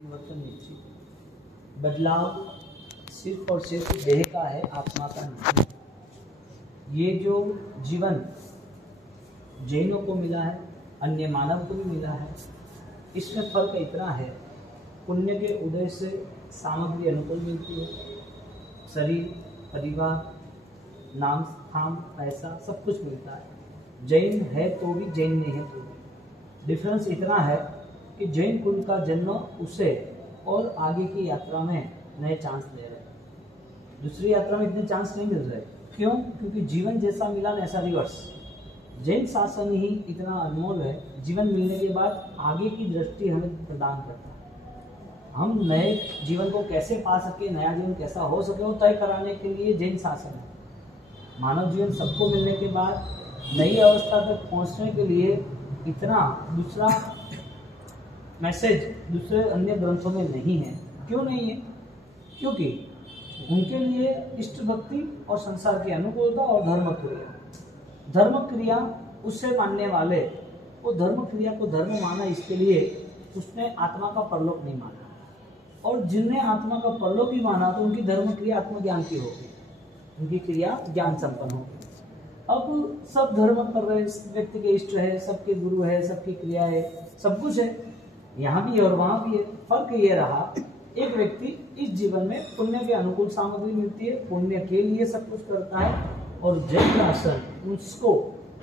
परिवर्तन निश्चित। बदलाव सिर्फ और सिर्फ देह का है, आत्मा का नहीं। ये जो जीवन जैनों को मिला है, अन्य मानव को भी मिला है, इसमें फर्क इतना है, पुण्य के उदय से सामग्री अनुकूल मिलती है, शरीर, परिवार, नाम, स्थान, पैसा सब कुछ मिलता है। जैन है तो भी, जैन नहीं है तो भी। डिफरेंस इतना है कि जैन कुल का जन्म उसे और आगे की यात्रा में नए चांस दे रहे हैं। दूसरी यात्रा में इतने चांस नहीं मिल रहे। क्यों? क्योंकि जीवन जैसा मिला वैसा रिवर्स। जैन शासन ही इतना अनमोल है, जीवन मिलने के बाद आगे की दृष्टि हमें प्रदान करता है। हम नए जीवन को कैसे पा सके, नया जीवन कैसा हो सके, वो तय कराने के लिए जैन शासन है। मानव जीवन सबको मिलने के बाद नई अवस्था तक पहुंचने के लिए इतना दूसरा मैसेज दूसरे अन्य ग्रंथों में नहीं है। क्यों नहीं है? क्योंकि उनके लिए इष्ट भक्ति और संसार की अनुकूलता और धर्म क्रिया। धर्म क्रिया उससे मानने वाले, वो धर्म क्रिया को धर्म माना, इसके लिए उसने आत्मा का परलोक नहीं माना। और जिनने आत्मा का परलोक ही माना तो उनकी धर्म क्रिया आत्मज्ञान की होगी, उनकी क्रिया ज्ञान संपन्न होगी। अब सब धर्म कर रहे, व्यक्ति के इष्ट है, सबके गुरु है, सबकी क्रिया है, सब कुछ है, यहाँ भी है और वहाँ भी है। फर्क ये रहा, एक व्यक्ति इस जीवन में पुण्य के अनुकूल सामग्री मिलती है, पुण्य के लिए सब कुछ करता है, और जैन दर्शन उसको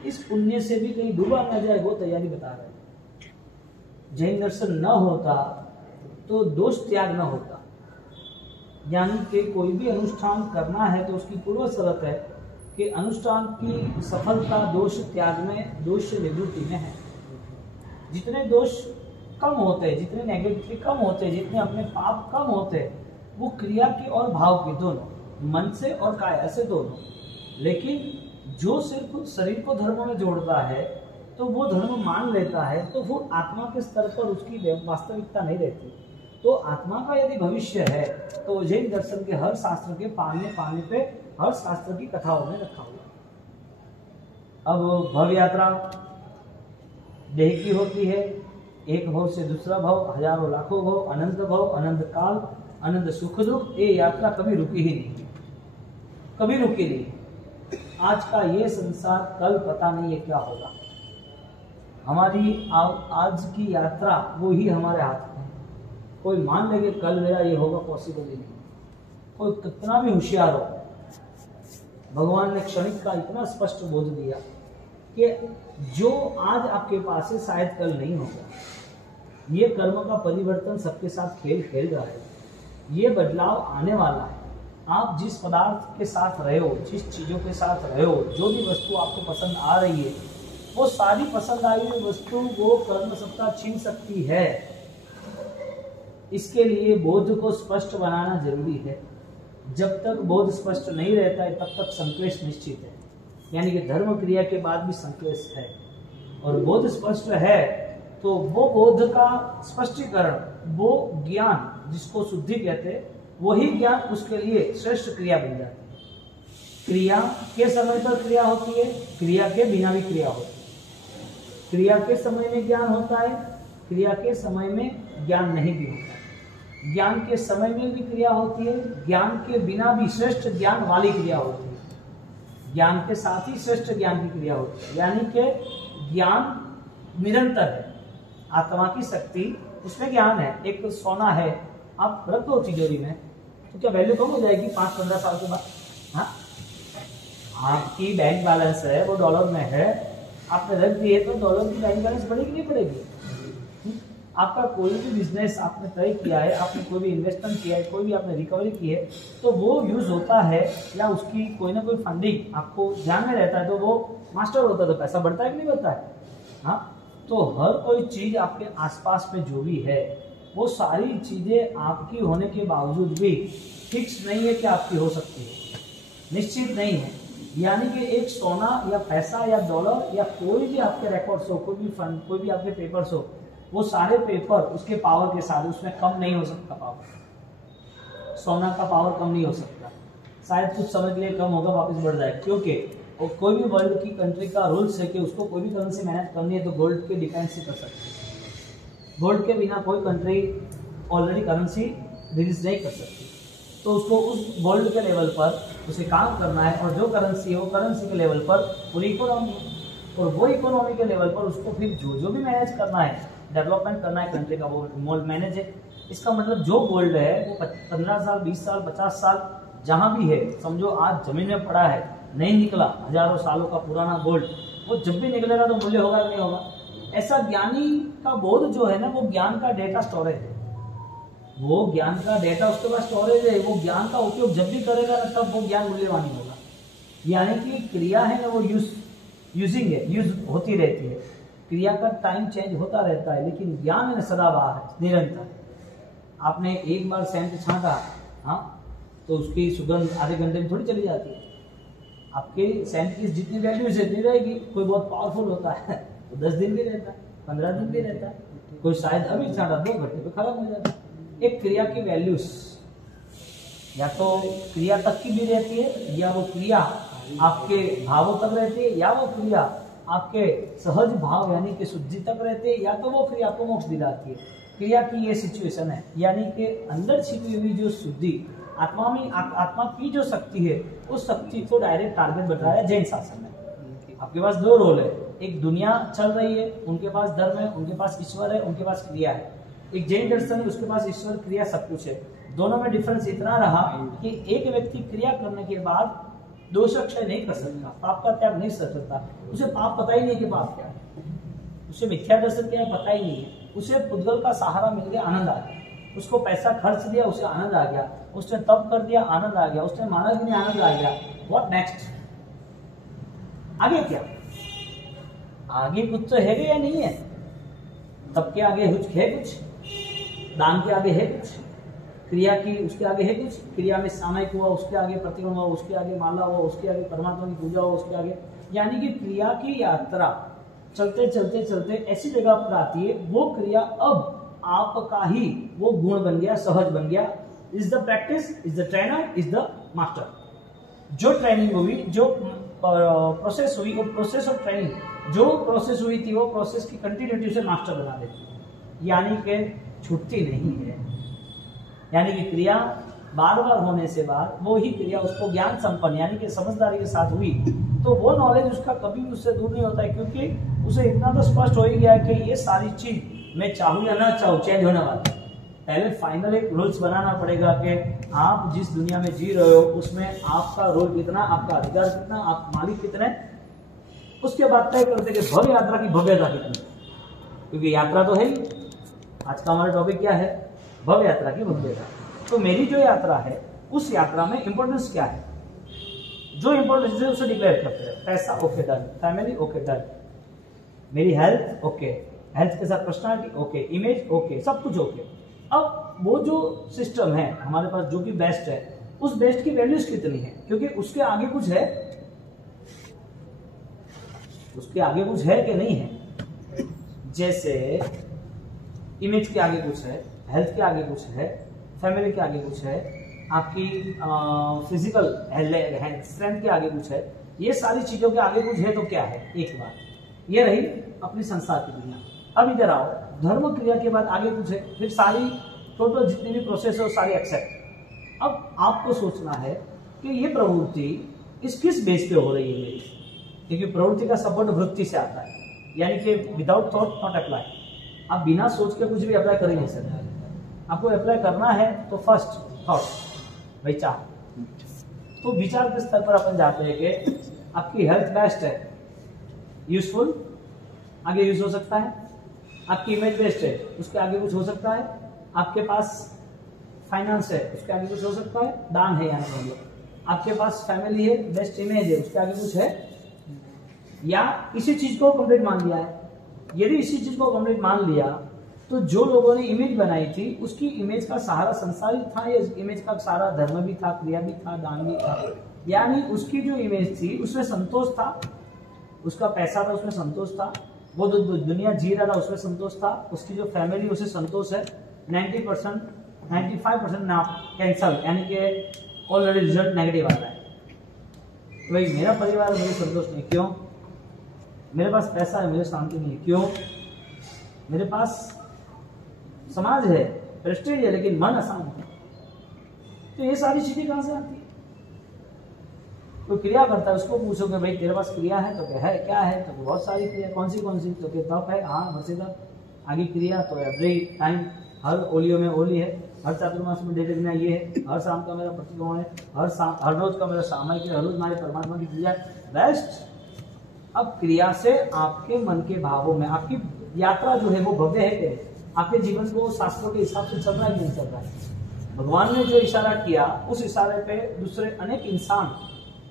इस पुण्य से भी कहीं डूबा न जाए वो तैयारी बता रहे हैं। जैन दर्शन न होता तो दोष त्याग न होता। यानी कि कोई भी अनुष्ठान करना है तो उसकी पूर्व शर्त है कि अनुष्ठान की सफलता दोष त्याग में, दोष निवृत्ति में है। जितने दोष कम होते हैं, जितने नेगेटिव कम होते हैं, जितने अपने पाप कम होते हैं, वो क्रिया के और भाव के दोनों, मन से और काया से दोनों। लेकिन जो सिर्फ शरीर को धर्म में जोड़ता है तो वो धर्म मान लेता है, तो वो आत्मा के स्तर पर उसकी वास्तविकता नहीं रहती। तो आत्मा का यदि भविष्य है तो जैन दर्शन के हर शास्त्र के पाने पाने पे हर शास्त्र की कथाओं में रखा हुआ। अब भव यात्रा देह की होती है, एक भव से दूसरा भव, हजारों लाखों भव, अनंत भव, अनंत काल, अनंत सुख दुख, ये यात्रा कभी रुकी ही नहीं, कभी रुकी नहीं। आज का ये संसार कल पता नहीं है क्या होगा। हमारी आज की यात्रा वो ही हमारे हाथ में है। कोई मान ले कि कल मेरा ये होगा, पॉसिबल ही नहीं। कोई कितना भी होशियार हो, भगवान ने क्षणिक का इतना स्पष्ट बोध दिया कि जो आज आपके पास है शायद कल नहीं होगा। ये कर्म का परिवर्तन सबके साथ खेल खेल रहा है, ये बदलाव आने वाला है। आप जिस पदार्थ के साथ रहे हो, जिस चीजों के साथ रहे हो, जो भी वस्तु आपको पसंद आ रही है, वो सारी पसंद आई हुई वस्तु वो कर्म सत्ता छीन सकती है। इसके लिए बोध को स्पष्ट बनाना जरूरी है। जब तक बोध स्पष्ट नहीं रहता है तब तक संक्लेश निश्चित है। यानी कि धर्म क्रिया के बाद भी संक्लेश है, और बोध स्पष्ट है तो वो बोध का स्पष्टीकरण, वो ज्ञान जिसको शुद्धि कहते हैं, वही ज्ञान उसके लिए श्रेष्ठ क्रिया बन जाती है। क्रिया के समय पर क्रिया होती है, क्रिया के बिना भी क्रिया होती है। क्रिया के समय में ज्ञान होता है, क्रिया के समय में ज्ञान नहीं भी होता है। ज्ञान के समय में भी क्रिया होती है, ज्ञान के बिना भी श्रेष्ठ ज्ञान वाली क्रिया होती है। ज्ञान के साथ ही श्रेष्ठ ज्ञान की क्रिया होती है। यानी कि ज्ञान निरंतर है, आत्मा की शक्ति उसमें ज्ञान है। एक सोना है, आप रख दो तिजोरी में तो क्या वैल्यू कम हो जाएगी 5-15 साल के बाद? हाँ, आपकी बैंक बैलेंस है वो डॉलर में है, आपने रख दिए तो डॉलर की बैंक बैलेंस बढ़ेगी नहीं बढ़ेगी? आपका कोई भी बिजनेस आपने तय किया है, आपने कोई भी इन्वेस्टमेंट किया है, कोई भी आपने रिकवरी की है, तो वो यूज होता है या उसकी कोई ना कोई फंडिंग आपको ध्यान में रहता है तो वो मास्टर होता है, तो पैसा बढ़ता है कि नहीं बढ़ता है? हाँ, तो हर कोई चीज आपके आसपास में जो भी है वो सारी चीजें आपकी होने के बावजूद भी फिक्स नहीं है कि आपकी हो सकती है, निश्चित नहीं है। यानी कि एक सोना या पैसा या डॉलर या कोई भी आपके रिकॉर्ड्स हो, कोई भी फंड, कोई भी आपके पेपर्स हो, वो सारे पेपर उसके पावर के साथ, उसमें कम नहीं हो सकता पावर। सोना का पावर कम नहीं हो सकता, शायद कुछ समय के लिए कम होगा, वापस बढ़ जाए। क्योंकि और कोई भी वर्ल्ड की कंट्री का रूल्स है कि उसको कोई भी करेंसी मैनेज करनी है तो गोल्ड के डिपेंड से कर सकते हैं। गोल्ड के बिना कोई कंट्री ऑलरेडी करेंसी रिलीज नहीं कर सकती, तो उसको उस गोल्ड के लेवल पर उसे काम करना है, और जो करेंसी है वो करेंसी के लेवल पर पूरी इकोनॉमी, और वो इकोनॉमी के लेवल पर उसको फिर जो भी मैनेज करना है, डेवलपमेंट करना है कंट्री का, वो मैनेज है। इसका मतलब जो गोल्ड है वो 15 साल 20 साल 50 साल जहाँ भी है, समझो आज जमीन में पड़ा है, नहीं निकला, हजारों सालों का पुराना गोल्ड, वो जब भी निकलेगा तो मूल्य होगा कि नहीं होगा। ऐसा ज्ञानी का बोध जो है ना, वो ज्ञान का डेटा स्टोरेज है, वो ज्ञान का डेटा उसके पास स्टोरेज है, वो ज्ञान का उपयोग जब भी करेगा ना तब वो ज्ञान मूल्यवान होगा। यानी कि क्रिया है ना वो यूजिंग है, यूज होती रहती है, क्रिया का टाइम चेंज होता रहता है, लेकिन ज्ञान है सदाबहार है, निरंतर। आपने एक बार सेंट छांटा, हाँ, तो उसकी सुगंध आधे घंटे में थोड़ी चली जाती है। आपके सेंट की जितनी वैल्यू जितनी रहेगी, कोई बहुत पावरफुल होता है तो 10 दिन भी रहता है, 15 दिन भी रहता है, कोई शायद अभी छांटा 2 घंटे पे खत्म हो जाता है। एक क्रिया की वैल्यूज या तो क्रिया तक की भी रहती है, या वो क्रिया आपके भावों तक रहती है, या वो क्रिया आपके सहज भाव यानी कि शुद्धि तक रहती है, या तो वो क्रिया आपको मोक्ष दिलाती है। क्रिया की ये सिचुएशन है, यानी कि अंदर छिपी हुई जो शुद्धि आत्मा में, आत्मा की जो शक्ति है, उस शक्ति को डायरेक्ट टारगेट बताया जैन शासन में। आपके पास 2 रोल है, एक दुनिया चल रही है, उनके पास धर्म है, उनके पास ईश्वर है, उनके पास क्रिया है। एक जैन दर्शन है, उसके पास ईश्वर क्रिया सब कुछ है। दोनों में डिफरेंस इतना रहा कि एक व्यक्ति क्रिया करने के बाद दोष क्षय नहीं कर सकता, पाप का त्याग नहीं कर सकता, उसे पाप पता ही नहीं कि पाप क्या है, उसे मिथ्या दर्शन क्या है पता ही नहीं है, उसे पुद्गल का सहारा मिल गया, आनंद आ गया, उसको पैसा खर्च दिया, उसे आनंद आ गया, उसने तप कर दिया, आनंद आ गया, उसने माना कि नहीं, आनंद आ गया। What next? आगे क्या? आगे कुछ तो है या नहीं है? तप के आगे कुछ है, कुछ दान के आगे है, कुछ क्रिया की उसके आगे है, कुछ क्रिया में सामयिक हुआ, उसके आगे प्रतिक्रमण हुआ, उसके आगे माला हुआ, उसके आगे परमात्मा की पूजा हुआ, उसके आगे, यानी कि क्रिया की यात्रा चलते चलते चलते ऐसी जगह पर आती है, वो क्रिया अब आपका ही वो गुण बन गया, सहज बन गया। Is the practice, is the trainer, is the master. जो ट्रेनिंग हुई, जो प्रोसेस हुई, वो प्रोसेस ऑफ ट्रेनिंग जो प्रोसेस हुई थी, वो प्रोसेस की कंटिन्यूटी से मास्टर बना देती, यानी कि छुट्टी नहीं है। यानी कि क्रिया बार बार होने से बाद वो ही क्रिया उसको ज्ञान संपन्न यानी कि समझदारी के साथ हुई, तो वो नॉलेज उसका कभी भी उससे दूर नहीं होता है, क्योंकि उसे इतना तो स्पष्ट हो ही गया है कि ये सारी चीज मैं चाहूँ या ना चाहूँ चेंज होने वाला है। पहले फाइनल एक रूल्स बनाना पड़ेगा कि आप जिस दुनिया में जी रहे हो उसमें आपका रोल कितना, आपका अधिकार कितना, आप मालिक कितने, उसके बाद तय करते कि भव्य यात्रा की भव्यता कितनी, क्योंकि यात्रा तो है ही। आज का हमारा टॉपिक क्या है? भव्य यात्रा की भव्यता। तो मेरी जो यात्रा है उस यात्रा में इंपॉर्टेंस क्या है? जो इंपॉर्टेंस है उसे डिक्लेयर करते हैं। पैसा okay done, family okay done, मेरी हेल्थ ओके, हेल्थ के साथ पर्सनालिटी ओके, इमेज ओके, सब कुछ ओके। अब वो जो सिस्टम है हमारे पास जो भी बेस्ट है, उस बेस्ट की वैल्यूज कितनी है, क्योंकि उसके आगे कुछ है, उसके आगे कुछ है कि नहीं है। जैसे इमेज के आगे कुछ है, हेल्थ के आगे कुछ है, फैमिली के आगे कुछ है, आपकी फिजिकल स्ट्रेंथ के आगे कुछ है, ये सारी चीजों के आगे कुछ है तो क्या है? एक बात ये रही अपनी संसार की दुनिया। अब इधर आओ, धर्म क्रिया के बाद आगे कुछ है, फिर सारी टोटल जितनी भी प्रोसेस है वो सारी एक्सेप्ट। अब आपको सोचना है कि ये प्रवृत्ति इस किस बेस पे हो रही है मेरी, क्योंकि प्रवृत्ति का सपोर्ट वृत्ति से आता है, यानी कि विदाउट थॉट नॉट अप्लाई। आप बिना सोच के कुछ भी अप्लाई कर ही नहीं सकते। आपको अप्लाई करना है तो फर्स्ट थॉट, विचार। तो विचार के स्तर पर अपन जाते हैं कि आपकी हेल्थ बेस्ट है, यूजफुल, आगे यूज हो सकता है। आपकी इमेज बेस्ट है, उसके आगे कुछ हो सकता है। आपके पास फाइनेंस है, उसके आगे कुछ हो सकता है, दान है यानी मतलब। आपके पास फैमिली है, बेस्ट इमेज है, उसके आगे कुछ है, या इसी चीज को कंप्लीट मान लिया है। यदि इसी चीज को कंप्लीट मान लिया तो जो लोगों ने इमेज बनाई थी उसकी इमेज का सहारा संसारिक था, या इमेज का सहारा धर्म भी था, क्रिया भी था, दान भी था, यानी उसकी जो इमेज थी उसमें संतोष था, उसका पैसा था उसमें संतोष था, वो दुनिया जी रहा था उसमें संतोष था, उसकी जो फैमिली उसे संतोष है। 90% 95% ना कैंसल, यानी कि ऑलरेडी रिजल्ट नेगेटिव आ रहा है। तो भाई मेरा परिवार मुझे संतोष नहीं, क्यों? मेरे पास पैसा है, मुझे शांति नहीं है, क्यों? मेरे पास समाज है, प्रेस्टीज है लेकिन मन अशांत है। तो ये सारी चीजें कहां से आती है? कोई क्रिया करता है, उसको पूछोगे भाई तेरे पास क्रिया है तो क्या है तो बहुत सारी क्रिया, कौन सी तो तप है, हाँ बसीदा। आगे क्रिया तो एवरी टाइम, हर ओलियो में ओली है, हर चातुर्मास में डेढ़ महीना ये है, हर शाम का मेरा प्रतिकोण है, हर रोज का मेरा सामायिक है, हर रोज हमारे परमात्मा की क्रिया बेस्ट। अब क्रिया से आपके मन के भावों में आपकी यात्रा जो है वो भव्य है क्या? आपके जीवन को शास्त्रों के हिसाब से चल रहा है कि नहीं चल रहा है? भगवान ने जो इशारा किया उस इशारे पे दूसरे अनेक इंसान,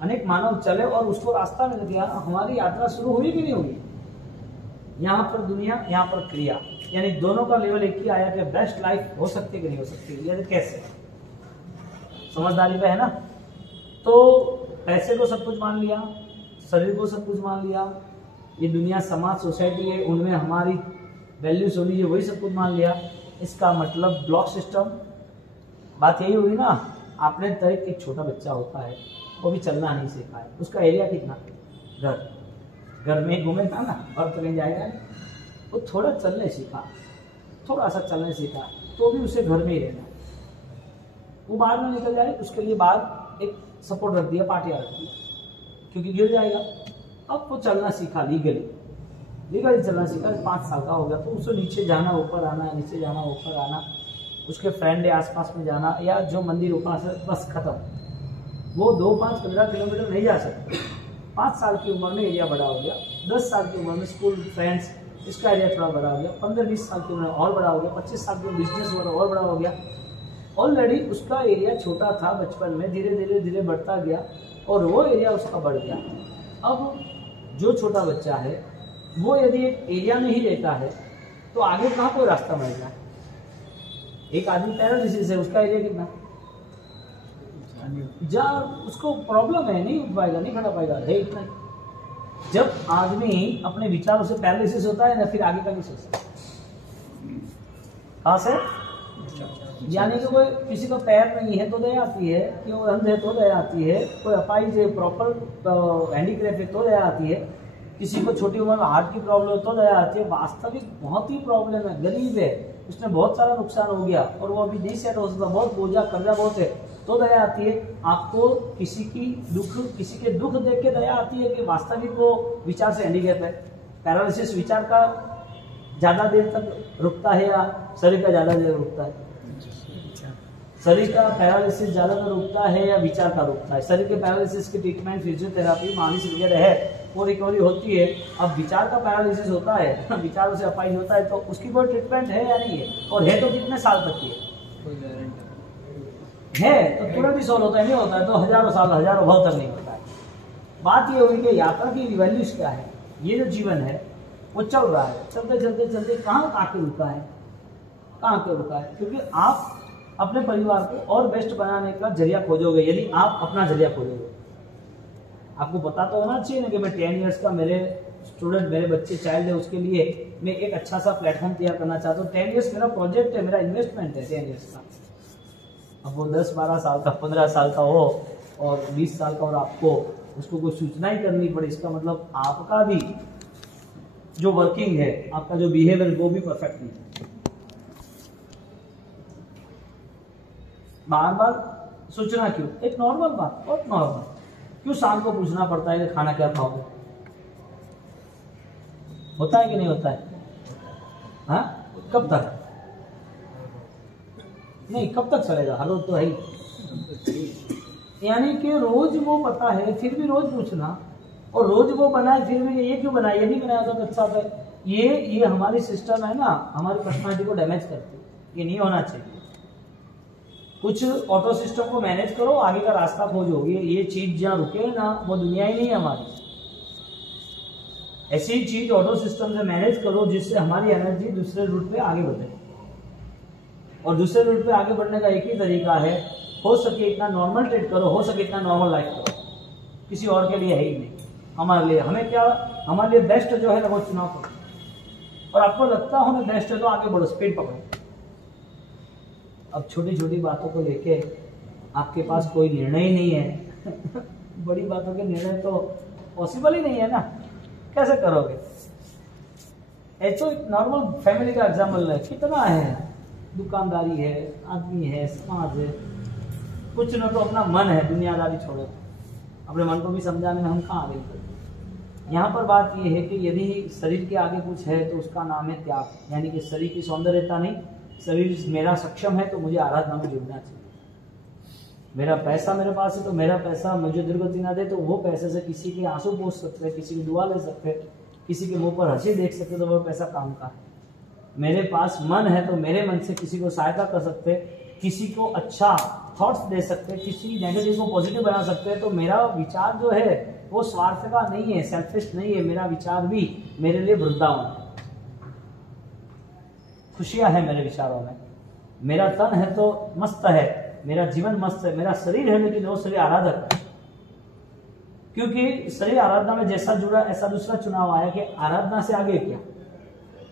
अनेक मानव चले और उसको रास्ता मिल गया, हमारी यात्रा शुरू हुई कि नहीं हुई? यहाँ पर दुनिया, यहाँ पर क्रिया, यानी दोनों का लेवल एक ही आया कि बेस्ट लाइफ हो सकती है कि नहीं हो सकती, यानी कैसे? समझदारी पे है ना। तो पैसे को सब कुछ मान लिया, शरीर को सब कुछ मान लिया, ये दुनिया समाज सोसाइटी है उनमें हमारी वैल्यूज होनी है वही सब कुछ मान लिया। इसका मतलब ब्लॉक सिस्टम, बात यही हुई ना। आपने तय एक छोटा बच्चा होता है वो भी चलना नहीं सीखा है, उसका एरिया कितना? घर में घूमेगा ना और तो कहीं जाएगा नहीं। वो थोड़ा चलने सीखा, थोड़ा सा चलने सीखा तो भी उसे घर में ही रहना। वो बाहर में निकल जाए उसके लिए बाहर एक सपोर्ट रख दिया, पार्टियां रख दी, क्योंकि गिर जाएगा। अब वो चलना सीखा, लीगली चलना सीखा, 5 साल का हो गया तो उसे नीचे जाना ऊपर आना, नीचे जाना ऊपर आना, उसके फ्रेंड है आसपास में जाना या जो मंदिर ऊपर से, बस खत्म। वो 2, 5, 15 किलोमीटर नहीं जा सकते। 5 साल की उम्र में एरिया बड़ा हो गया, 10 साल की उम्र में स्कूल फ्रेंड्स, इसका एरिया थोड़ा बड़ा हो गया, 15-20 साल की उम्र में और बड़ा हो गया, 25 साल की बिजनेस और बड़ा हो गया। ऑलरेडी उसका एरिया छोटा था बचपन में, धीरे धीरे बढ़ता गया और वो एरिया उसका बढ़ गया। अब जो छोटा बच्चा है वो यदि एक एरिया में ही रहता है तो आगे कहाँ कोई रास्ता मिलेगा? एक आदमी पैरालिसिस है, उसका एरिया कितना? जहाँ उसको प्रॉब्लम है, नहीं उठ पाएगा, नहीं खड़ा पाएगा, है इतना। जब आदमी अपने विचारों से पैरालिसिस होता है ना, फिर आगे का नहीं सोचता। कहाँ से? यानी कि कोई किसी का पैर नहीं है तो दया आती है, कि वो अंध है तो दया आती है, कोई अपाइज है, प्रॉपर हैंडीक्राफ्ट है तो दया आती है, किसी को छोटी उम्र में हार्ट की प्रॉब्लम है तो दया आती है। वास्तविक बहुत ही प्रॉब्लम है, गरीब है, उसने बहुत सारा नुकसान हो गया और वो अभी नहीं सेट हो सकता, बहुत बोझा कर्जा बहुत है तो दया आती है। आपको किसी के दुख देख के दया आती है कि वास्तविक वो विचार से हैंडीकैप है? पैरालिसिस विचार का ज्यादा देर तक रुकता है या शरीर का ज्यादा देर रुकता है? शरीर का पैरालिसिस ज्यादातर रुकता है या विचार का रुकता है? शरीर के पैरालिसिस की ट्रीटमेंट फिजियोथेरापी मानसिक वगैरह है, वो रिकवरी होती है। अब विचार का पैरालिसिस होता है, विचारों से अपाहिज होता है, तो उसकी कोई ट्रीटमेंट है या नहीं है? और है तो कितने साल तक की है? तो तुरंत ही सॉल्व होता है, नहीं होता है तो हजारों साल, हजारों भाव तक नहीं होता है। बात ये हुई कि यात्रा की वैल्यूज क्या है। ये जो जीवन है वो चल रहा है, चलते चलते चलते कहाँ आके रुका है? कहाँ आके रुका है? क्योंकि आप अपने परिवार को और बेस्ट बनाने का जरिया खोजोगे यदि आप अपना जरिया खोजोगे। आपको पता तो होना चाहिए ना कि मैं 10 इयर्स का मेरे स्टूडेंट, मेरे बच्चे चाइल्ड है, उसके लिए मैं एक अच्छा सा प्लेटफॉर्म तैयार करना चाहता हूँ। 10 इयर्स मेरा प्रोजेक्ट है, मेरा इन्वेस्टमेंट है 10 इयर्स का। अब वो 10-12 साल का, 15 साल का हो और 20 साल का और आपको उसको कोई सूचना ही करनी पड़े, इसका मतलब आपका भी जो वर्किंग है, आपका जो बिहेवियर वो भी परफेक्ट नहीं है। बार बार सोचना क्यों? एक नॉर्मल बात, बहुत नॉर्मल, क्यों शाम को पूछना पड़ता है कि खाना क्या खाओगे? होता है कि नहीं होता है? हाँ, कब तक? नहीं, कब तक चलेगा? हर रोज तो है ही। यानी कि रोज वो पता है फिर भी रोज पूछना, और रोज वो बनाए फिर भी ये क्यों बनाया, ये नहीं बनाया तो अच्छा था। ये हमारी सिस्टम है ना, हमारी पर्सनालिटी को डैमेज करती है। ये नहीं होना चाहिए। कुछ ऑटो सिस्टम को मैनेज करो, आगे का रास्ता खोजो। ये चीज जहाँ रुके ना, वो दुनिया ही नहीं है हमारी। ऐसी चीज ऑटो सिस्टम से मैनेज करो जिससे हमारी एनर्जी दूसरे रूट पे आगे बढ़े। और दूसरे रूट पे आगे बढ़ने का एक ही तरीका है, हो सके इतना नॉर्मल ट्रीट करो, हो सके इतना नॉर्मल लाइफ करो। किसी और के लिए है ही नहीं, हमारे लिए। हमें क्या, हमारे लिए बेस्ट जो है ना वो चुनाव करो, और आपको लगता हो ना बेस्ट है तो आगे बढ़ो, स्पीड पकड़ो। अब छोटी छोटी बातों को लेके आपके पास कोई निर्णय ही नहीं है बड़ी बातों के निर्णय तो पॉसिबल ही नहीं है ना, कैसे करोगे? ऐसे नॉर्मल फैमिली का एग्जाम्पल है, कितना है दुकानदारी है, आदमी है, समाज है, कुछ न तो अपना मन है, दुनियादारी छोड़ो, अपने मन को भी समझाने में हम कहाँ आगे निकलते। यहाँ पर बात यह है कि यदि शरीर के आगे कुछ है तो उसका नाम है त्याग, यानी कि शरीर की सौंदर्यता नहीं, शरीर मेरा सक्षम है तो मुझे आराधना में जुड़ना चाहिए। मेरा पैसा मेरे पास है तो मेरा पैसा मुझे दुर्गति ना दे, तो वो पैसे से किसी के आंसू पोंछ सकते हैं, किसी की दुआ ले सकते हैं, किसी के मुंह पर हंसी देख सकते हैं, तो वो पैसा काम का है। मेरे पास मन है तो मेरे मन से किसी को सहायता कर सकते, किसी को अच्छा थॉट्स दे सकते, किसी नेगेटिव को पॉजिटिव बना सकते हैं। तो मेरा विचार जो है वो स्वार्थ का नहीं है, सेल्फिश नहीं है, मेरा विचार भी मेरे लिए वृंदावन है, खुशियां है मेरे विचारों में। मेरा तन है तो मस्त है, मेरा जीवन मस्त है, मेरा शरीर है लेकिन वो शरीर आराधक है, क्योंकि शरीर आराधना में जैसा जुड़ा ऐसा दूसरा चुनाव आया कि आराधना से आगे क्या।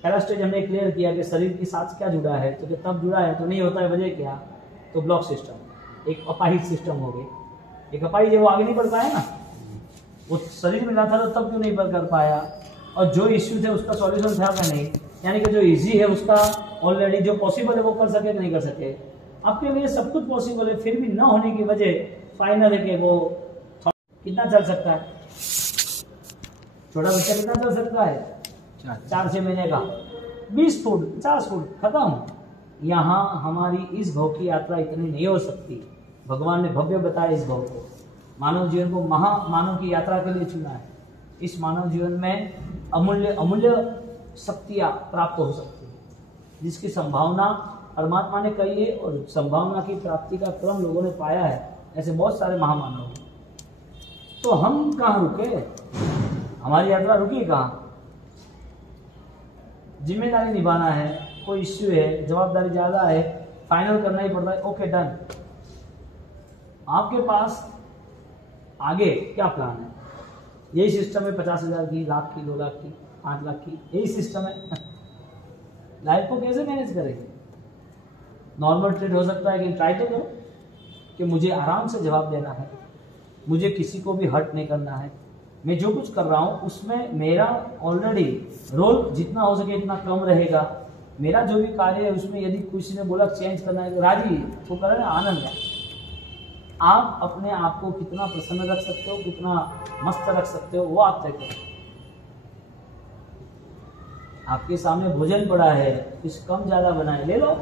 पहला स्टेज हमने क्लियर किया कि शरीर के साथ क्या जुड़ा है, तो तब जुड़ा है तो नहीं होता है, वजह क्या, तो ब्लॉक सिस्टम, एक अपाहिज सिस्टम हो गई। एक अपाहिज है वो आगे नहीं बढ़ पाया ना, वो शरीर मिला था तो तब क्यों नहीं कर पाया, और जो इश्यू थे उसका सॉल्यूशन था क्या नहीं, यानी कि जो इजी है उसका ऑलरेडी जो पॉसिबल है वो कर सके नहीं कर सके। आपके लिए सब कुछ पॉसिबल है, फिर भी न होने की वजह फाइनल है कि वो कितना चल सकता है, छोटा बच्चा कितना चल सकता है, 4-6 महीने का, 20 फुट 50 फुट खत्म। यहाँ हमारी इस भव की यात्रा इतनी नहीं हो सकती। भगवान ने भव्य बताया इस भव को, मानव जीवन को महामानव की यात्रा के लिए चुना है। इस मानव जीवन में अमूल्य अमूल्य शक्तियाँ प्राप्त हो सकती है, जिसकी संभावना परमात्मा ने कही है, और संभावना की प्राप्ति का क्रम लोगों ने पाया है, ऐसे बहुत सारे महामानव। तो हम कहाँ रुके, हमारी यात्रा रुकी कहाँ। जिम्मेदारी निभाना है, कोई इश्यू है, जवाबदारी ज्यादा है, फाइनल करना ही पड़ता है, ओके डन। आपके पास आगे क्या प्लान है, यही सिस्टम है 50,000 की, लाख की, 2 लाख की, 5 लाख की, यही सिस्टम है। लाइफ को कैसे मैनेज करेंगे। नॉर्मल ट्रेड हो सकता है कि ट्राई तो करो कि मुझे आराम से जवाब देना है, मुझे किसी को भी हर्ट नहीं करना है, मैं जो कुछ कर रहा हूँ उसमें मेरा ऑलरेडी रोल जितना हो सके इतना कम रहेगा। मेरा जो भी कार्य है उसमें यदि किसी ने बोला चेंज करना है तो राजी तो करें, आनंद है। आप अपने आप को कितना प्रसन्न रख सकते हो, कितना मस्त रख सकते हो, वो आप तय करो। आपके सामने भोजन पड़ा है, कुछ कम ज्यादा बनाए ले लो।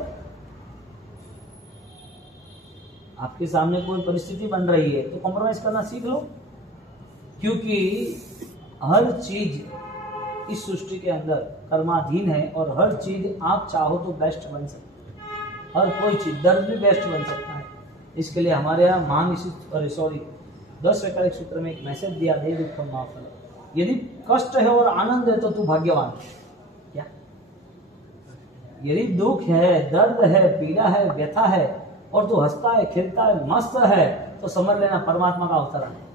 आपके सामने कोई परिस्थिति बन रही है तो कॉम्प्रोमाइज करना सीख लो, क्योंकि हर चीज इस सृष्टि के अंदर कर्माधीन है, और हर चीज आप चाहो तो बेस्ट बन सकती है। हर कोई चीज, दर्द भी बेस्ट बन सकता है। इसके लिए हमारे यहाँ महान 10 वैकारिक सूत्र में एक मैसेज दिया, दे दुखम माफल। यदि कष्ट है और आनंद है तो तू भाग्यवान है। क्या यदि दुख है, दर्द है, पीड़ा है, व्यथा है और तू हंसता है, खिलता है, मस्त है, तो समझ लेना परमात्मा का अवतार है।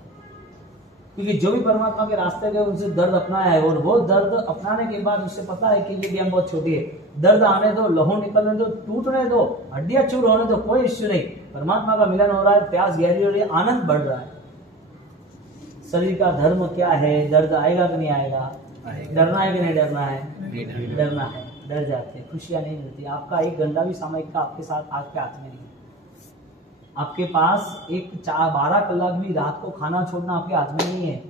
क्योंकि जो भी परमात्मा के रास्ते गए उनसे दर्द अपनाया है, और वो दर्द अपनाने के बाद उससे पता है कि ये गेम बहुत छोटी है। दर्द आने दो, लहू निकलने दो, टूटने दो, हड्डियां चूर होने दो, कोई इश्यू नहीं। परमात्मा का मिलन हो रहा है, प्यास गहरी हो रही है, आनंद बढ़ रहा है। शरीर का धर्म क्या है, दर्द आएगा कि नहीं आएगा, डरना है कि नहीं डरना है, डरना है, डर जाते, खुशियां नहीं मिलती। आपका 1 घंटा भी सामयिक का आपके साथ आपके हाथ में नहीं। आपके पास 12 कलाक भी रात को खाना छोड़ना आपके हाथ में नहीं है।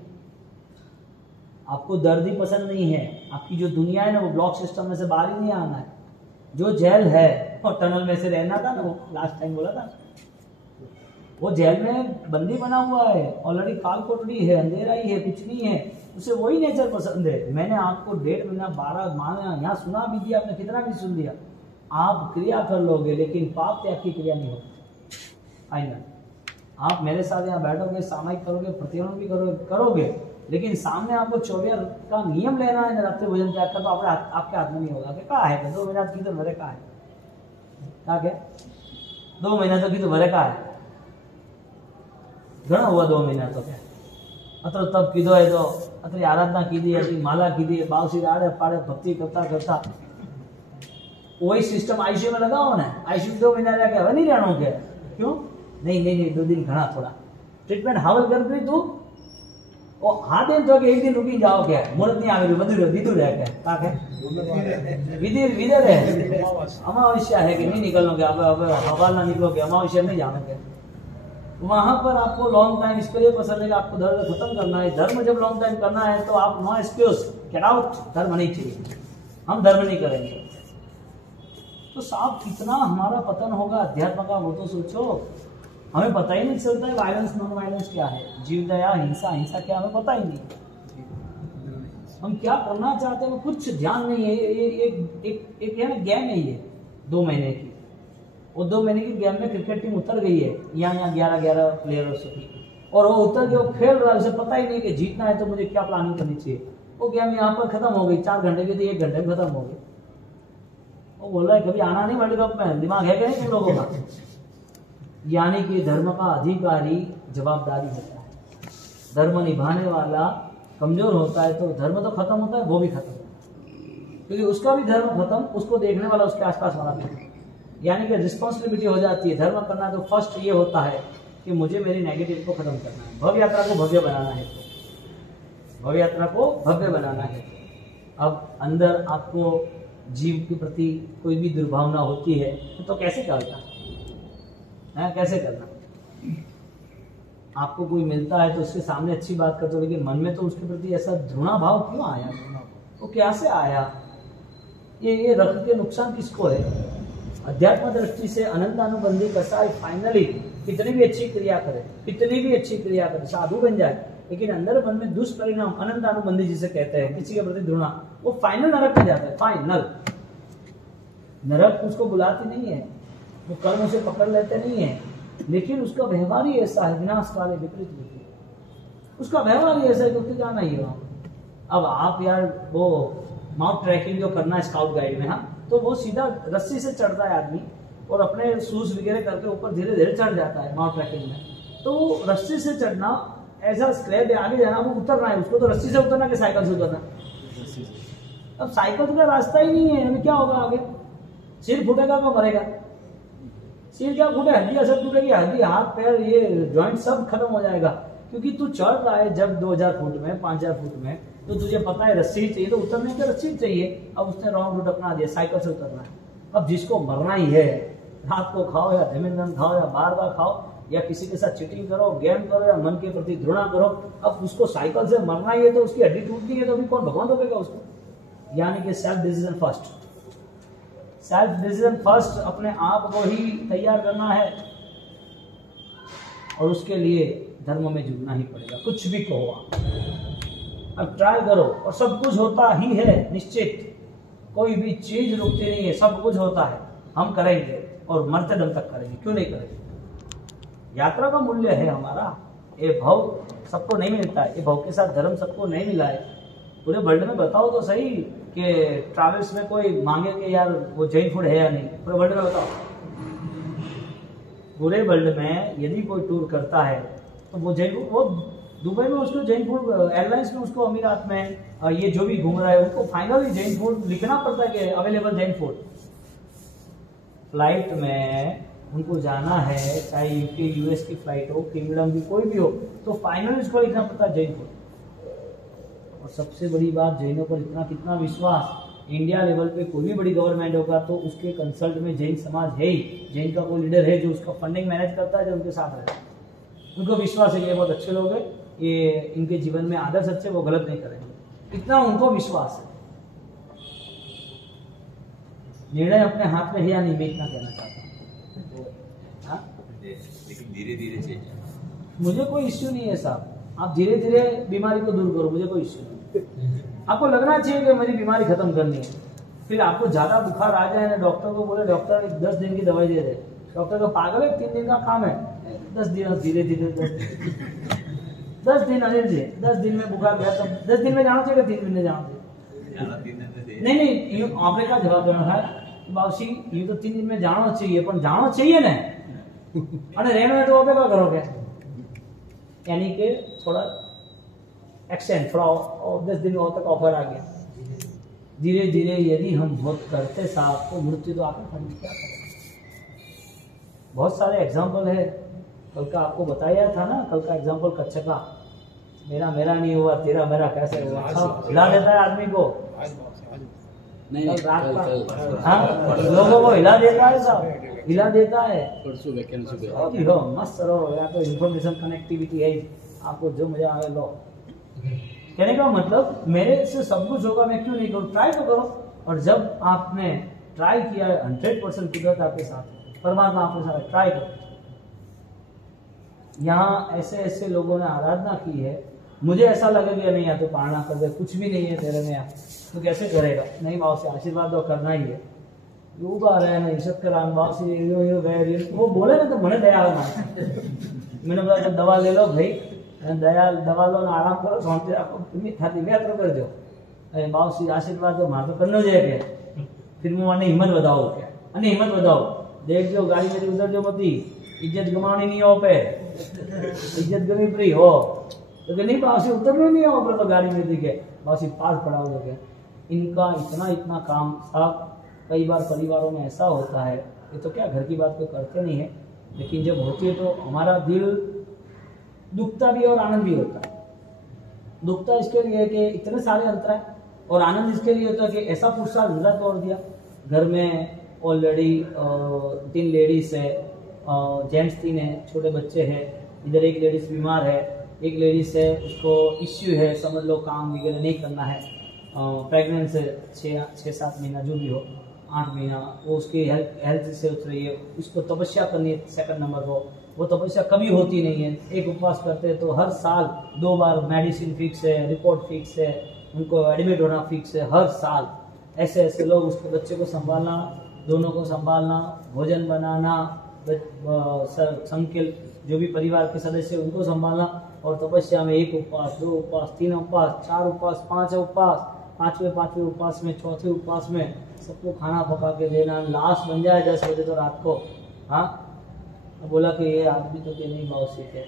आपको दर्द ही पसंद नहीं है। आपकी जो दुनिया है ना, वो ब्लॉक सिस्टम में से बाहर ही नहीं आना है। जो जेल है और टनल में से रहना था ना, वो लास्ट टाइम बोला था, वो जेल में बंदी बना हुआ है, ऑलरेडी काल कोठरी है, अंधेरा ही है, कुछ नहीं है, उसे वही नेचर पसंद है। मैंने आपको 1.5 महीना 12 माह यहाँ सुना भी दिया, आपने कितना भी सुन लिया। आप क्रिया कर लोगे लेकिन पाप त्याग की क्रिया नहीं होगी। फाइनल आप मेरे साथ यहाँ बैठोगे, सामायिक करोगे, प्रतिक्रमण भी करोगे, लेकिन सामने आपको 24 का नियम लेना है, रात्रि भोजन त्याग का, तो आपके हाथ में नहीं होगा। क्या है 2 महीना की तो भरे का है, क्या 2 महीना तो की तो भरे का है, घना हुआ 2 महीना तो क्या अतर तब कीधो है, तो अतरी आराधना कीधी है, माला कीधी है, बावसी आड़े पाड़े भक्ति करता करता वही सिस्टम आईसीयू में लगाओ ना। आईसीयू 2 महीना जाके હવે नहीं रहना क्या, क्यों नहीं 2 दिन घना थोड़ा ट्रीटमेंट हावल कर दी तू वो हाँ दिन तो एक दिन रुकी जाओ क्या मुहूर्त नहीं आगे बदल दीदू रह क्या का है विधि विधि रहे अमावस्या है कि नहीं निकलोगे अब हवा ना निकलोगे अमावस्या नहीं जाओगे वहां पर आपको लॉन्ग टाइम इसके लिए पसंद है कि आपको धर्म खत्म करना है। धर्म जब लॉन्ग टाइम करना है तो आप नो एक्सक्यूज गेट आउट, धर्म नहीं चाहिए, हम धर्म नहीं करेंगे। तो साहब कितना हमारा पतन होगा अध्यात्म का, वो तो सोचो। हमें पता ही नहीं चलता है वायलेंस नॉन वायलेंस क्या है, जीव दया हिंसा हिंसा क्या, हमें पता ही नहीं। हम क्या करना चाहते हैं कुछ ध्यान नहीं है। एक है ना गेम है ये 2 महीने की, वो 2 महीने की गेम में क्रिकेट टीम उतर गई है, यहाँ 11 प्लेयर्स की, और वो उतर के वो खेल रहा है, उसे पता ही नहीं कि जीतना है तो मुझे क्या प्लानिंग करनी चाहिए। वो गेम यहाँ पर खत्म हो गई, 4 घंटे की थी, 1 घंटे में खत्म हो गई। वो बोल रहा है कभी आना नहीं वर्ल्ड कप में, दिमाग है क्या नहीं तुम लोगों का। यानी कि धर्म का अधिकारी जवाबदारी होता है, धर्म निभाने वाला कमजोर होता है तो धर्म तो खत्म होता है, वो भी खत्म होता है, क्योंकि उसका भी धर्म खत्म, उसको देखने वाला उसके आसपास वाला भी। यानी कि रिस्पॉन्सिबिलिटी हो जाती है। धर्म करना तो फर्स्ट ये होता है कि मुझे मेरी नेगेटिव को खत्म करना है, भव्य यात्रा को भव्य बनाना है, भव्य यात्रा को भव्य बनाना है। अब अंदर आपको जीव के प्रति कोई भी दुर्भावना होती है तो कैसे करना है, कैसे करना। आपको कोई मिलता है तो उसके सामने अच्छी बात करते हो, लेकिन मन में तो उसके प्रति ऐसा घृणा भाव क्यों आया, वो कैसे आया, ये रख के नुकसान किसको है। अध्यात्म दृष्टि से अनंत अनुबंधी कसाई फाइनली कितनी भी अच्छी क्रिया करे, कितनी भी अच्छी क्रिया करे, साधु बन जाए, लेकिन अंदर मन में दुष्परिणाम अनंत अनुबंधी जिसे कहते हैं, किसी के प्रति घृणा, वो फाइनल नरक में जाता है। फाइनल नरक उसको बुलाती नहीं है, वो कर्म उसे पकड़ लेते नहीं है, लेकिन उसका व्यवहार ही ऐसा है, विनाश काले विपरीत बुद्धि, उसका व्यवहार ही ऐसा है, क्योंकि जाना ही है वहां। अब आप यार वो माउंट ट्रैकिंग जो करना है स्काउट गाइड में, हाँ, तो वो सीधा रस्सी से चढ़ता है आदमी और अपने शूज वगैरह करके ऊपर धीरे धीरे चढ़ जाता है माउंट ट्रैकिंग में। तो रस्सी से चढ़ना ऐसा स्क्रैप है, आगे जाना, वो उतरना है, उसको तो रस्सी से उतरना कि साइकिल से उतरना। अब साइकिल का रास्ता ही नहीं है, हमें क्या होगा आगे, सिर फूटेगा तो मरेगा, सिर क्या फूटे, हड्डियां सब टूटेगी, हड्डी हाथ पैर ये जॉइंट सब खत्म हो जाएगा, क्योंकि तू चढ़ रहा है जब 2000 फुट में 5000 फुट में, तो तुझे पता है रस्सी चाहिए, तो उतरने के रस्सी चाहिए। अब उसने रॉन्ग रूट अपना दिया, साइकिल से उतरना है। अब जिसको मरना ही है, रात को खाओ या धीमेंद्र खाओ या बार खाओ या किसी के साथ चीटिंग करो, गेम करो या मन के प्रति घृणा करो, अब उसको साइकिल से मरना ही है, तो उसकी हड्डी टूटती है तो अभी कौन भगवान रोकेगा उसको। यानी कि self decision first, self decision first, अपने आप को ही तैयार करना है, और उसके लिए धर्म में जुड़ना ही पड़ेगा, कुछ भी कहो आप। अब ट्राई करो, और सब कुछ होता ही है निश्चित, कोई भी चीज रुकती नहीं है, सब कुछ होता है, हम करेंगे और मरते दम तक करेंगे, क्यों नहीं करेंगे। यात्रा का मूल्य है हमारा, ये भाव सबको नहीं मिलता है, ये भाव के साथ धर्म सबको नहीं मिला है। पूरे वर्ल्ड में बताओ तो सही कि ट्रैवल्स में कोई मांगे कि यार वो जैन फूड है या नहीं, पूरे वर्ल्ड में बताओ। पूरे वर्ल्ड में यदि कोई टूर करता है तो वो जैन फूड, वो दुबई में उसको जैन फूड, एयरलाइंस में उसको, अमीरात में ये जो भी घूम रहा है उनको फाइनली जैन फूड लिखना पड़ता है कि अवेलेबल जैन फूड। फ्लाइट में उनको जाना है, चाहे यूके यूएस की फ्लाइट हो, किंगडम की कोई भी हो, तो फाइनली उसको लिखना पड़ता है जैन फूड। और सबसे बड़ी बात, जैनों पर इतना कितना विश्वास, इंडिया लेवल पे कोई भी बड़ी गवर्नमेंट होगा तो उसके कंसल्ट में जैन समाज है ही, जैन का कोई लीडर है जो उसका फंडिंग मैनेज करता है, जो उनके साथ रहता है, उनको विश्वास है कि ये बहुत अच्छे लोग हैं, ये इनके जीवन में आदर्श अच्छे, वो गलत नहीं करेंगे, इतना उनको विश्वास है। निर्णय अपने हाथ में है या नहीं, मैं इतना कहना चाहता हूँ। लेकिन धीरे धीरे चाहिए, मुझे कोई इश्यू नहीं है साहब, आप धीरे धीरे बीमारी को दूर करो, मुझे कोई इश्यू नहीं। आपको लगना चाहिए कि मेरी बीमारी खत्म करनी है, फिर आपको ज्यादा बुखार आ जाए, डॉक्टर को बोले डॉक्टर 10 दिन की दवाई दे दे, डॉक्टर का पागल है, 3 दिन का काम है, 10 दिन धीरे धीरे 10 दिन अनिल जी, 10 दिन में बुखार गया तो 10 दिन में जाना चाहिए, 3 दिन में जाना चाहिए। नहीं आपने क्या जवाब देना है बाबूजी, ये तो 3 दिन में जाना चाहिए, पर जाना चाहिए ना, अरे रहने में तो क्या करोगे, यानी कि थोड़ा एक्सटेंड, थोड़ा और 10 दिन और तक ऑफर आ गया। धीरे धीरे यदि हम बहुत करते साहब तो मृत्यु तो आकर खड़ी, क्या करें। बहुत सारे एग्जाम्पल है, कल का आपको बताया था ना, कल का एग्जाम्पल कच्छ का, मेरा मेरा नहीं हुआ, तेरा मेरा कैसे हुआ? हिला देता है आदमी को। नहीं रात कल का हाँ लोगों को हिला देता है, साहब हिला देता है। परसों व्याख्यान सुबह बहुत ही हो मस्त रहो, या तो इंफॉर्मेशन कनेक्टिविटी है, आपको जो मजा आए लो। कहने का मतलब मेरे से सब कुछ होगा, मैं क्यों नहीं करूँ? ट्राई तो करो। और जब आपने ट्राई किया 100% कुदरत आपके साथ, परमात्मा आपके साथ, ट्राई करो। यहाँ ऐसे ऐसे लोगों ने आराधना की है, मुझे ऐसा लगे कि नहीं यार तो पारणा कर दे, कुछ भी नहीं है तेरे में यार, तो कैसे करेगा? नहीं भाव से आशीर्वाद तो करना ही है। उगा रहे ना इज्जत कराम भाव से यो गए, वो बोले ना तो मैंने दयाल मैंने बोला तो दवा ले लो भाई, दयाल दवा लो ना, आराम करो, शांति रखो, तुम्हें खाती व्यात्र कर दो। अरे भाव से आशीर्वाद तो मार तो करना जाए क्या? फिर मैंने हिम्मत बताओ क्या? अने हिम्मत बताओ, देख जो गाड़ी में उधर जो मती, इज्जत गमानी नहीं हो पे, इज्जत गमी फ्री हो तो नहीं पास उतरना नहीं हो पर तो गाड़ी में दिखे बस पास पड़ा हो गया। इनका इतना काम साहब, कई बार परिवारों में ऐसा होता है, ये तो क्या घर की बात को करते नहीं है, लेकिन जब होती है तो हमारा दिल दुखता भी और आनंद भी होता है। दुखता इसके लिए कि इतने सारे अंतर है, और आनंद इसके लिए होता है कि ऐसा पुरुषार्थ धंधा तोड़ दिया। घर में ऑलरेडी 3 लेडीज है, जेंट्स 3 है, छोटे बच्चे हैं, इधर एक लेडीज बीमार है, एक लेडीज है उसको इश्यू है, समझ लो काम वगैरह नहीं करना है, प्रेगनेंट है 6-7 महीना जो भी हो, 8 महीना, वो उसकी हेल्थ से उठ रही है, उसको तपस्या करनी है। सेकंड नंबर को वो तपस्या कभी होती नहीं है, एक उपवास करते हैं तो हर साल 2 बार मेडिसिन फिक्स है, रिपोर्ट फिक्स है, उनको एडमिट होना फिक्स है हर साल। ऐसे ऐसे लोग उसके बच्चे को संभालना, दोनों को संभालना, भोजन बनाना, संकेल जो भी परिवार के सदस्य उनको संभालना, और तपस्या में 1 उपवास, 2 उपवास, 3 उपवास, 4 उपवास, 5 उपवास, पांचवें उपवास में, चौथे उपवास में सबको खाना पका के देना। लास्ट बन जाए 10 बजे तो रात को, हाँ बोला कि ये आदमी तो के नहीं बहुत सीख है,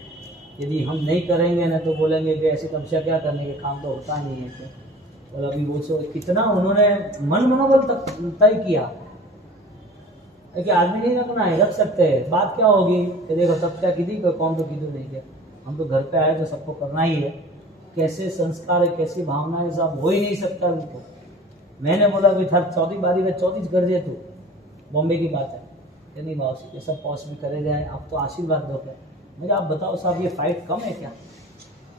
यदि हम नहीं करेंगे ना तो बोलेंगे कि ऐसी तपस्या क्या करने के, काम तो होता नहीं है। और अभी वो सो कितना उन्होंने मनोबल तक तय किया कि आदमी नहीं रखना है, रख सकते हैं, बात क्या होगी कि देखो तपस्या की थी, कौन तो की तो नहीं किया, हम तो घर पे आए तो सबको करना ही है। कैसे संस्कार है, कैसी भावनाएं, सब हो ही नहीं सकता उनको। मैंने बोला कि हर 4 बारी में 34 कर दे तू, बॉम्बे की बात है कि नहीं भाव ये सब पॉस्ट में करे जाए, आप तो आशीर्वाद दो क्या? मुझे आप बताओ साहब, ये फाइट कम है क्या?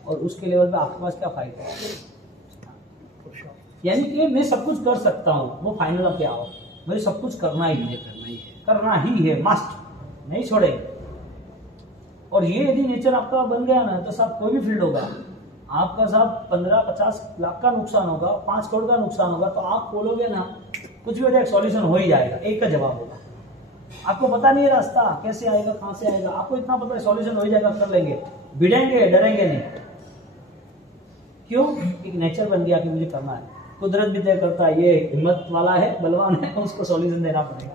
और उसके लेवल पे आपके पास क्या फाइट है? यानी कि मैं सब कुछ कर सकता हूँ, वो फाइनल अब क्या हो, मुझे सब कुछ करना ही है, मस्ट नहीं छोड़ेंगे। और ये यदि नेचर आपका बन गया ना तो साहब कोई भी फील्ड होगा आपका, साहब 15-50 लाख का नुकसान होगा, 5 करोड़ का नुकसान होगा, तो आप बोलोगे ना कुछ भी एक सॉल्यूशन हो ही जाएगा, एक का जवाब होगा। आपको पता नहीं है रास्ता कैसे आएगा, कहां से आएगा, आपको इतना पता है सॉल्यूशन हो ही जाएगा, कर लेंगे, भिड़ेंगे, डरेंगे नहीं। क्यों? एक नेचर बन गया कि मुझे करना है। कुदरत भी तय करता है, ये हिम्मत वाला है, बलवान है, उसको सॉल्यूशन देना पड़ेगा।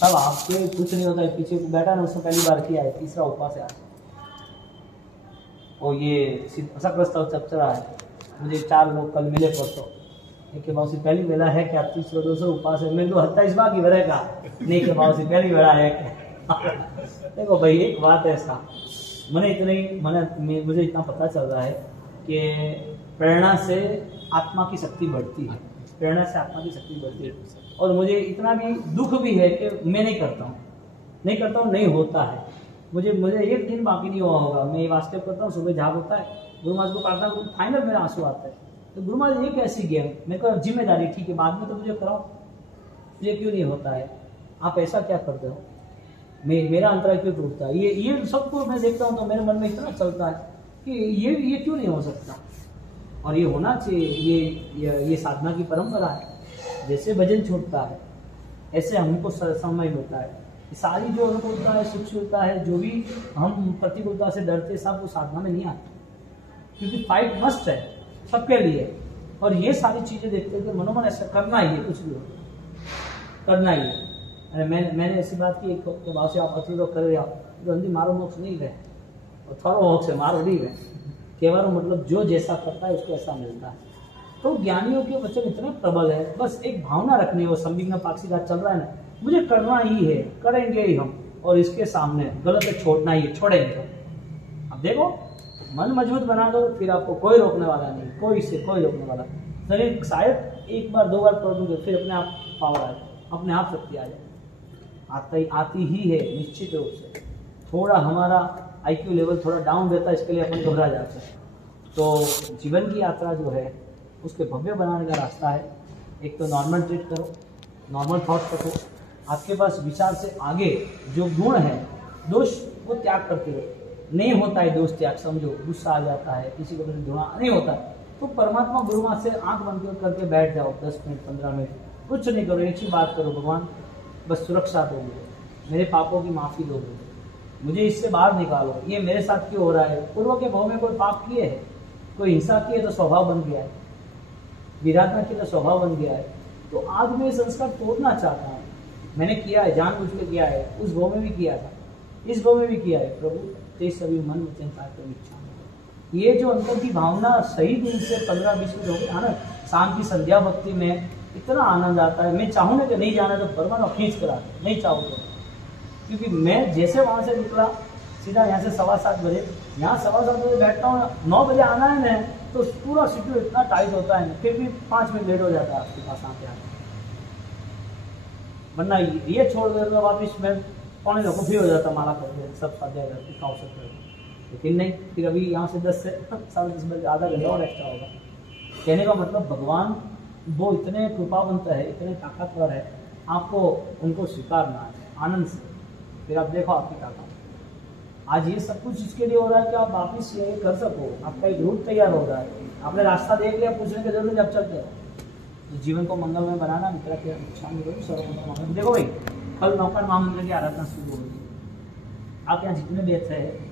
तब आपके कुछ नहीं होता है। पीछे बैठा ना, उसने पहली बार किया है, 3रा उपवास है आज, और ये असग्रस्त चपचरा है। मुझे 4 लोग कल मिले परसों, एक भाव से पहली बेला है क्या 300-200 उपवास है, मेरे को 27 बाकी भरेगा नहीं के भाव से पहली बेला है देखो भाई एक बात है ऐसा, मुझे इतना पता चल रहा है कि प्रेरणा से आत्मा की शक्ति बढ़ती है, प्रेरणा से आत्मा की शक्ति बढ़ती है। और मुझे इतना भी दुख भी है कि मैं नहीं करता हूँ, नहीं होता है। मुझे एक दिन बाकी नहीं हुआ होगा, मैं ये वास्तव करता हूँ, सुबह जाग होता है, गुरु महाराज को प्रार्थना करूँ, फाइनल मेरा आंसू आता है। तो गुरु महाराज ये कैसी गेम, मेरे को जिम्मेदारी ठीक है, बाद में तो मुझे कराओ, मुझे क्यों नहीं होता है, आप ऐसा क्या करते हो, मेरा अंतराय क्यों टूटता है। ये सबको मैं देखता हूँ तो मेरे मन में इतना चलता है कि ये क्यों नहीं हो सकता, और ये होना चाहिए। ये साधना की परंपरा है। जैसे भजन छूटता है ऐसे हमको समय होता है। सारी जो अनुकूलता है, सुखता है, जो भी हम प्रतिकूलता से डरते, सब वो साधना में नहीं आते, क्योंकि फाइट मस्ट है सबके लिए। और ये सारी चीजें देखते हैं कि मनोमन ऐसा करना ही है, कुछ भी हो करना ही है। अरे मैंने ऐसी बात की कि भाव से आप अतुल करे आप जल्दी मारो मोक्ष नहीं गए, और थोड़ा मोक्ष मारो नहीं गए, केवल मतलब जो जैसा करता है उसको ऐसा मिलता है। तो ज्ञानियों के वचन इतने प्रबल है, बस एक भावना रखनी है। वो संविघ्न पाक्षिका चल रहा है ना, मुझे करना ही है, करेंगे ही हम, और इसके सामने गलत है छोड़ना ही है, छोड़ेंगे। अब देखो मन मजबूत बना दो, फिर आपको कोई रोकने वाला नहीं, कोई से कोई रोकने वाला। शरीर शायद एक बार दो बार प्रॉब्लम करे, फिर अपने आप पावर आ जाए, अपने आप शक्ति आ जाए, आती ही है निश्चित रूप से। थोड़ा हमारा IQ लेवल थोड़ा डाउन रहता है, इसके लिए अपन घबरा जाते हैं। तो जीवन की यात्रा जो है उसके भव्य बनाने का रास्ता है। एक तो नॉर्मल ट्रीट करो, नॉर्मल थॉट रखो, आपके पास विचार से आगे जो गुण है, दोष को त्याग करते रहो। नहीं होता है दोष त्याग, समझो गुस्सा आ जाता है, किसी को धुआं नहीं होता है, तो परमात्मा गुरु माँ से आंख बंद करके बैठ जाओ 10 मिनट 15 मिनट, कुछ नहीं करो, एक ही बात करो, भगवान बस सुरक्षा दो मुझे, मेरे पापों की माफ़ी दो मुझे, इससे बाहर निकालो, ये मेरे साथ क्यों हो रहा है। पूर्व के भाव में कोई पाप किए है, कोई हिंसा की है तो स्वभाव बन गया है, विराटना की तो स्वभाव बन गया है। तो आज मैं संस्कार तोड़ना चाहता हूँ, मैंने किया है, जानबूझ के किया है, उस भाव में भी किया था, इस भाव में भी किया है, प्रभु ते सभी मन वचन कार्य इच्छा। ये जो अंतर की भावना सही दिन से 15-20 मिनट हो गया ना, शाम की संध्या भक्ति में इतना आनंद आता है। मैं चाहूँ ना कि नहीं जाना तो परमात्मा खींच कर आता, नहीं चाहूँ तो, क्योंकि मैं जैसे वहाँ से निकला सीधा यहाँ से 7:15 बजे, यहाँ 7:15 बजे बैठता हूँ, 9 बजे आना है ना, तो पूरा शेड्यूल इतना टाइट होता है, फिर भी 5 मिनट लेट हो जाता है आपके पास आते आते। वरना ये छोड़ देते तो वापिस मैं 9:45 को फ्री हो जाता, माला करके सब स्वाध्याय करके काउंसर करके। लेकिन नहीं, फिर अभी यहाँ से 10 से 10:30 बजे आधा घंटा और एक्स्ट्रा होगा। कहने का मतलब भगवान वो इतने कृपावंत है, इतने ताकतवर है, आपको उनको स्वीकारना है आनंद से, फिर आप देखो आपकी ताकत। आज ये सब कुछ इसके लिए हो रहा है कि आप वापिस ये कर सको, आपका एक रूट तैयार हो रहा है, आपने रास्ता देख लिया, पूछने की जरूरत जब चलते हो। तो जीवन को मंगलमय बनाना, मित्रा के नुकसान सर्वमंगल। देखो भाई, कल नौकर महामंत्र की आराधना शुरू होगी, आप यहाँ जितने भी अच्छे हैं